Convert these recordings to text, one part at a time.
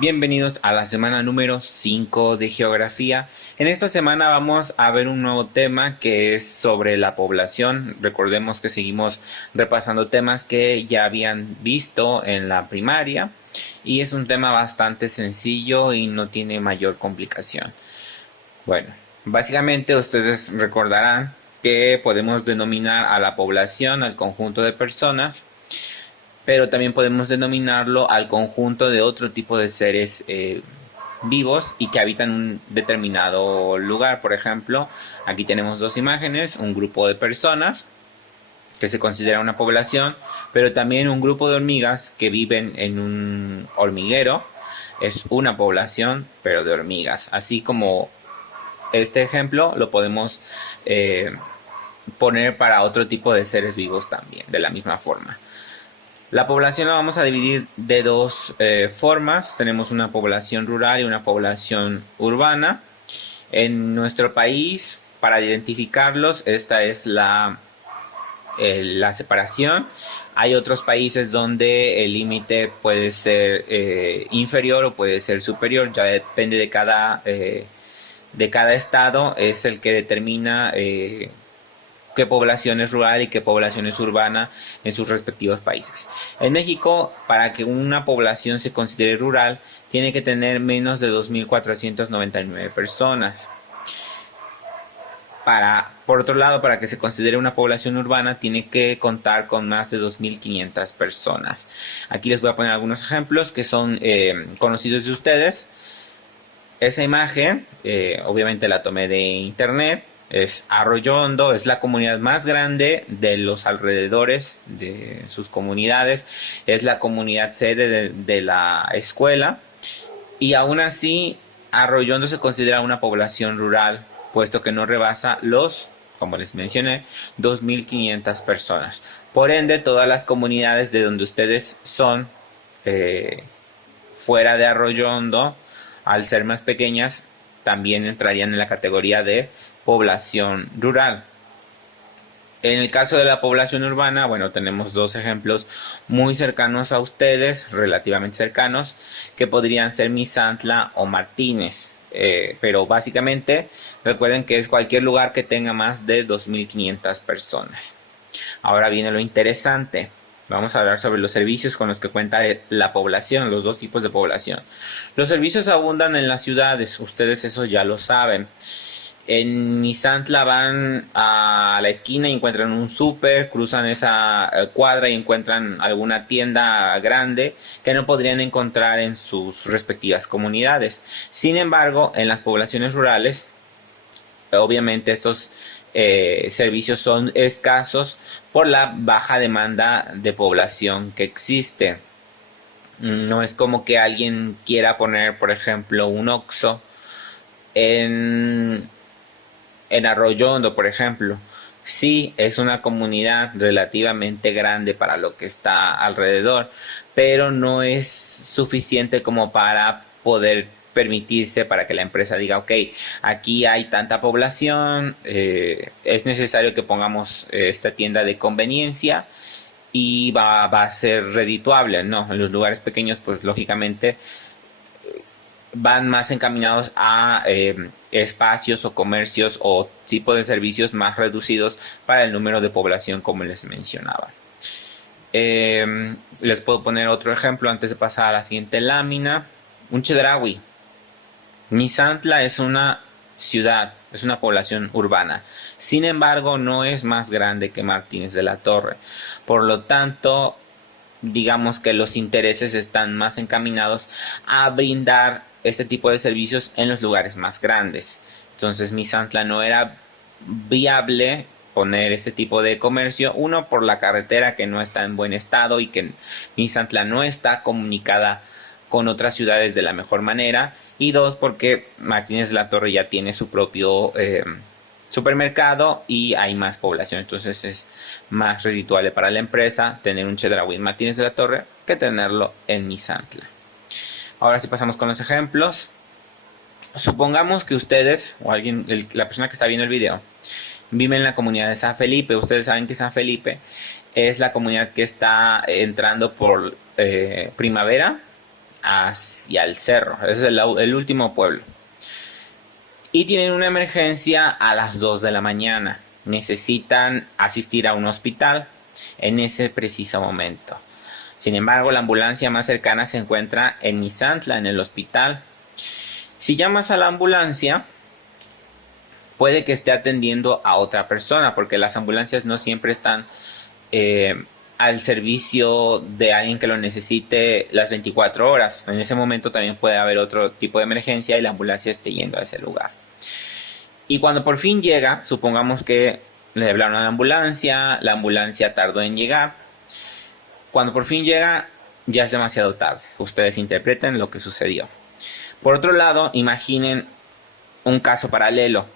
Bienvenidos a la semana número 5 de Geografía. En esta semana vamos a ver un nuevo tema que es sobre la población. Recordemos que seguimos repasando temas que ya habían visto en la primaria y es un tema bastante sencillo y no tiene mayor complicación. Bueno, básicamente ustedes recordarán que podemos denominar a la población, al conjunto de personas, pero también podemos denominarlo al conjunto de otro tipo de seres vivos y que habitan un determinado lugar. Por ejemplo, aquí tenemos dos imágenes, un grupo de personas que se considera una población, pero también un grupo de hormigas que viven en un hormiguero. Es una población, pero de hormigas. Así como este ejemplo lo podemos poner para otro tipo de seres vivos también, de la misma forma. La población la vamos a dividir de dos formas. Tenemos una población rural y una población urbana. En nuestro país, para identificarlos, esta es la separación. Hay otros países donde el límite puede ser inferior o puede ser superior. Ya depende de cada estado. Es el que determina qué población es rural y qué población es urbana en sus respectivos países. En México, para que una población se considere rural, tiene que tener menos de 2.499 personas. Por otro lado, para que se considere una población urbana, tiene que contar con más de 2.500 personas. Aquí les voy a poner algunos ejemplos que son conocidos de ustedes. Esa imagen, obviamente la tomé de internet, es Arroyo Hondo, es la comunidad más grande de los alrededores de sus comunidades, es la comunidad sede de la escuela y aún así Arroyo Hondo se considera una población rural, puesto que no rebasa como les mencioné, 2.500 personas. Por ende, todas las comunidades de donde ustedes son, eh, fuera de Arroyo Hondo, al ser más pequeñas, también entrarían en la categoría de población rural. En el caso de la población urbana, bueno, tenemos dos ejemplos muy cercanos a ustedes, relativamente cercanos, que podrían ser Misantla o Martínez. Pero básicamente recuerden que es cualquier lugar que tenga más de 2.500 personas. Ahora viene lo interesante. Vamos a hablar sobre los servicios con los que cuenta la población, los dos tipos de población. Los servicios abundan en las ciudades, ustedes eso ya lo saben. En Misantla van a la esquina y encuentran un súper, cruzan esa cuadra y encuentran alguna tienda grande que no podrían encontrar en sus respectivas comunidades. Sin embargo, en las poblaciones rurales, obviamente estos servicios son escasos por la baja demanda de población que existe. No es como que alguien quiera poner, por ejemplo, un Oxxo en, en Arroyo Hondo, por ejemplo. Sí, es una comunidad relativamente grande para lo que está alrededor, pero no es suficiente como para poder permitirse para que la empresa diga, ok, aquí hay tanta población, es necesario que pongamos esta tienda de conveniencia y va a ser redituable, ¿no? En los lugares pequeños, pues lógicamente van más encaminados a espacios o comercios o tipos de servicios más reducidos para el número de población como les mencionaba. Les puedo poner otro ejemplo antes de pasar a la siguiente lámina. Un Chedraui. Misantla es una ciudad, es una población urbana. Sin embargo, no es más grande que Martínez de la Torre. Por lo tanto, digamos que los intereses están más encaminados a brindar este tipo de servicios en los lugares más grandes. Entonces, Misantla no era viable poner ese tipo de comercio, uno por la carretera que no está en buen estado y que Misantla no está comunicada con otras ciudades de la mejor manera, y dos porque Martínez de la Torre ya tiene su propio supermercado y hay más población, entonces es más redituable para la empresa tener un Chedraui en Martínez de la Torre que tenerlo en Misantla. Ahora sí pasamos con los ejemplos. Supongamos que ustedes o alguien, la persona que está viendo el video, vive en la comunidad de San Felipe. Ustedes saben que San Felipe es la comunidad que está entrando por Primavera hacia el cerro. Ese es el último pueblo. Y tienen una emergencia a las 2 de la mañana. Necesitan asistir a un hospital en ese preciso momento. Sin embargo, la ambulancia más cercana se encuentra en Misantla, en el hospital. Si llamas a la ambulancia, puede que esté atendiendo a otra persona, porque las ambulancias no siempre están al servicio de alguien que lo necesite las 24 horas. En ese momento también puede haber otro tipo de emergencia y la ambulancia esté yendo a ese lugar. Y cuando por fin llega, supongamos que le hablaron a la ambulancia tardó en llegar. Cuando por fin llega, ya es demasiado tarde. Ustedes interpreten lo que sucedió. Por otro lado, imaginen un caso paralelo.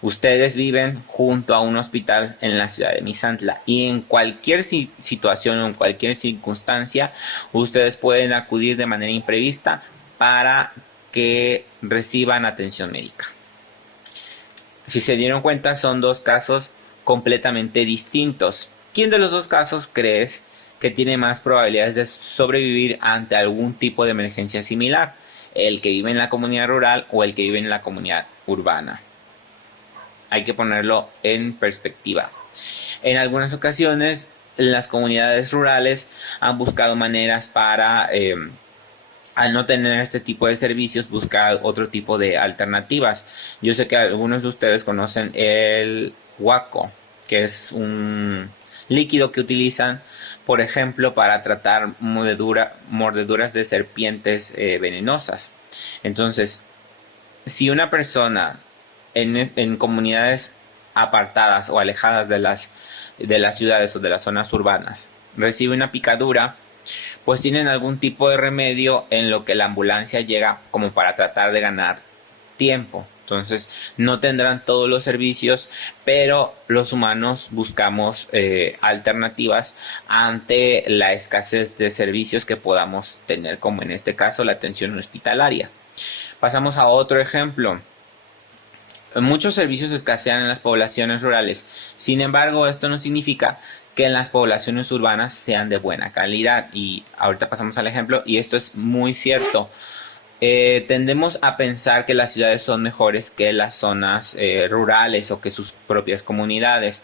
Ustedes viven junto a un hospital en la ciudad de Misantla y en cualquier situación o en cualquier circunstancia, ustedes pueden acudir de manera imprevista para que reciban atención médica. Si se dieron cuenta, son dos casos completamente distintos. ¿Quién de los dos casos crees que tiene más probabilidades de sobrevivir ante algún tipo de emergencia similar? ¿El que vive en la comunidad rural o el que vive en la comunidad urbana? Hay que ponerlo en perspectiva. En algunas ocasiones, las comunidades rurales han buscado maneras para, al no tener este tipo de servicios, buscar otro tipo de alternativas. Yo sé que algunos de ustedes conocen el huaco, que es un líquido que utilizan, por ejemplo, para tratar mordeduras de serpientes venenosas. Entonces, si una persona en comunidades apartadas o alejadas de las ciudades o de las zonas urbanas recibe una picadura, pues tienen algún tipo de remedio en lo que la ambulancia llega como para tratar de ganar tiempo. Entonces no tendrán todos los servicios, pero los humanos buscamos alternativas ante la escasez de servicios que podamos tener, como en este caso la atención hospitalaria. Pasamos a otro ejemplo. Muchos servicios escasean en las poblaciones rurales. Sin embargo, esto no significa que en las poblaciones urbanas sean de buena calidad. Y ahorita pasamos al ejemplo, y esto es muy cierto. Tendemos a pensar que las ciudades son mejores que las zonas rurales o que sus propias comunidades.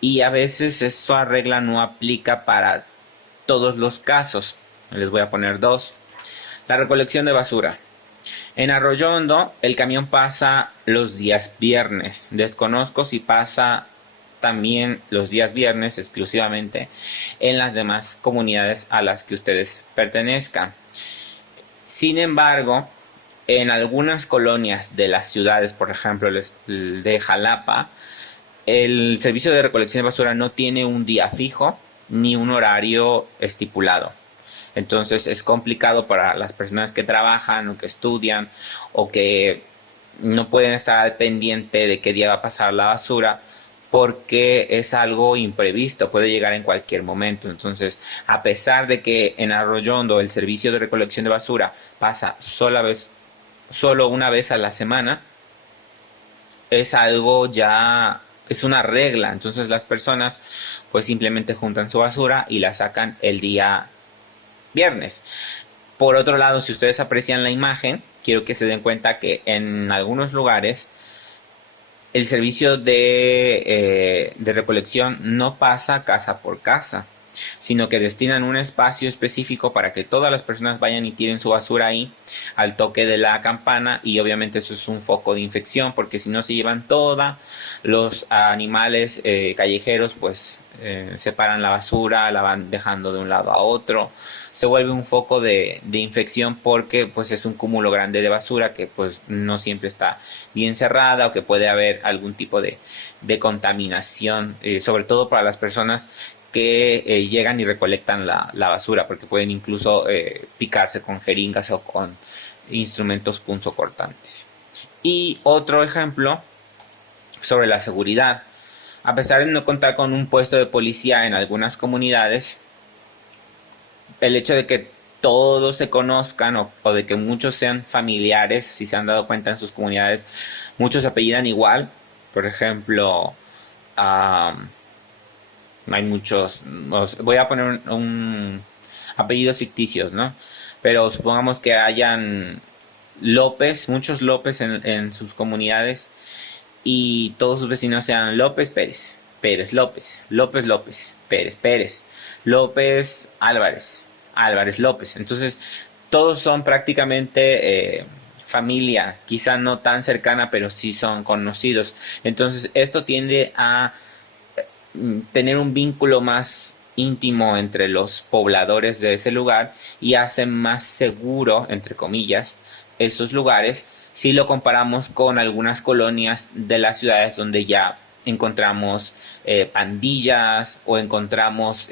Y a veces esa regla no aplica para todos los casos. Les voy a poner dos. La recolección de basura. En Arroyo Hondo el camión pasa los días viernes. Desconozco si pasa también los días viernes exclusivamente en las demás comunidades a las que ustedes pertenezcan. Sin embargo, en algunas colonias de las ciudades, por ejemplo de Jalapa, el servicio de recolección de basura no tiene un día fijo ni un horario estipulado. Entonces es complicado para las personas que trabajan o que estudian o que no pueden estar al pendiente de qué día va a pasar la basura, porque es algo imprevisto, puede llegar en cualquier momento. Entonces, a pesar de que en Arroyo Hondo el servicio de recolección de basura pasa solo una vez a la semana, es algo ya, es una regla. Entonces las personas pues simplemente juntan su basura y la sacan el día viernes. Por otro lado, si ustedes aprecian la imagen, quiero que se den cuenta que en algunos lugares el servicio de recolección no pasa casa por casa, sino que destinan un espacio específico para que todas las personas vayan y tiren su basura ahí al toque de la campana, y obviamente eso es un foco de infección, porque si no se llevan todos los animales callejeros, pues separan la basura, la van dejando de un lado a otro, se vuelve un foco de infección, porque pues es un cúmulo grande de basura que pues no siempre está bien cerrada, o que puede haber algún tipo de contaminación, sobre todo para las personas que llegan y recolectan la basura, porque pueden incluso picarse con jeringas o con instrumentos punzocortantes. Y otro ejemplo sobre la seguridad. A pesar de no contar con un puesto de policía en algunas comunidades, el hecho de que todos se conozcan o de que muchos sean familiares, si se han dado cuenta en sus comunidades, muchos se apellidan igual. Por ejemplo, hay muchos, voy a poner apellidos ficticios, ¿no? Pero supongamos que hayan López, muchos López en sus comunidades y todos sus vecinos sean López Pérez, Pérez López, López López, Pérez Pérez, López Álvarez, Álvarez López. Entonces, todos son prácticamente familia, quizá no tan cercana, pero sí son conocidos. Entonces, esto tiende a tener un vínculo más íntimo entre los pobladores de ese lugar y hace más seguro, entre comillas, esos lugares si lo comparamos con algunas colonias de las ciudades donde ya encontramos pandillas o encontramos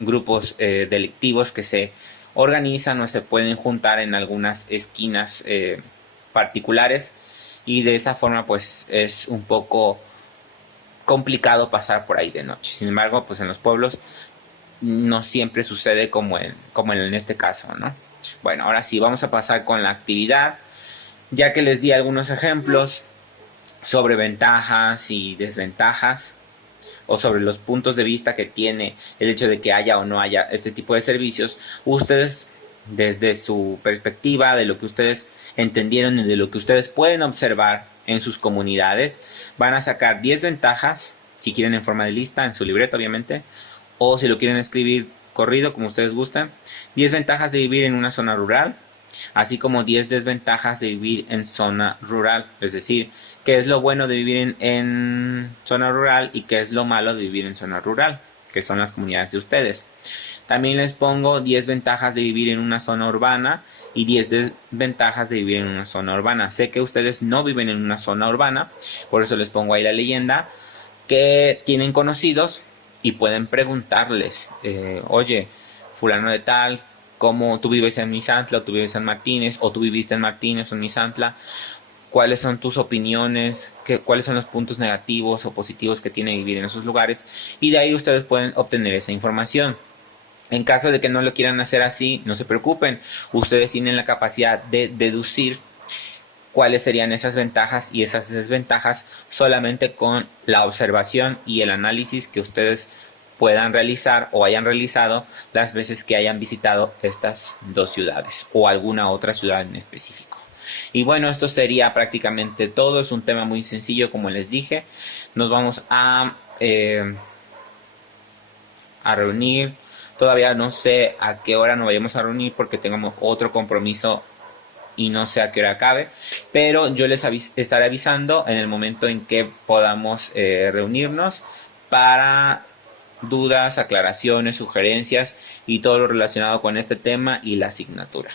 grupos delictivos que se organizan o se pueden juntar en algunas esquinas particulares y de esa forma pues es un poco complicado pasar por ahí de noche. Sin embargo, pues en los pueblos no siempre sucede como en este caso, ¿no? Bueno, ahora sí, vamos a pasar con la actividad. Ya que les di algunos ejemplos sobre ventajas y desventajas o sobre los puntos de vista que tiene el hecho de que haya o no haya este tipo de servicios, ustedes desde su perspectiva, de lo que ustedes entendieron y de lo que ustedes pueden observar en sus comunidades, van a sacar 10 ventajas, si quieren en forma de lista, en su libreta obviamente, o si lo quieren escribir corrido como ustedes gustan, 10 ventajas de vivir en una zona rural, así como 10 desventajas de vivir en zona rural, es decir, qué es lo bueno de vivir en zona rural y qué es lo malo de vivir en zona rural, que son las comunidades de ustedes. También les pongo 10 ventajas de vivir en una zona urbana y 10 desventajas de vivir en una zona urbana. Sé que ustedes no viven en una zona urbana, por eso les pongo ahí la leyenda, que tienen conocidos y pueden preguntarles, oye, fulano de tal, ¿cómo tú vives en Misantla o tú vives en Martínez o tú viviste en Martínez o en Misantla? ¿Cuáles son tus opiniones? ¿Cuáles son los puntos negativos o positivos que tiene vivir en esos lugares? Y de ahí ustedes pueden obtener esa información. En caso de que no lo quieran hacer así, no se preocupen. Ustedes tienen la capacidad de deducir cuáles serían esas ventajas y esas desventajas solamente con la observación y el análisis que ustedes puedan realizar o hayan realizado las veces que hayan visitado estas dos ciudades o alguna otra ciudad en específico. Y bueno, esto sería prácticamente todo. Es un tema muy sencillo, como les dije. Nos vamos a reunir. Todavía no sé a qué hora nos vayamos a reunir porque tengo otro compromiso y no sé a qué hora acabe, pero yo les estaré avisando en el momento en que podamos reunirnos para dudas, aclaraciones, sugerencias y todo lo relacionado con este tema y la asignatura.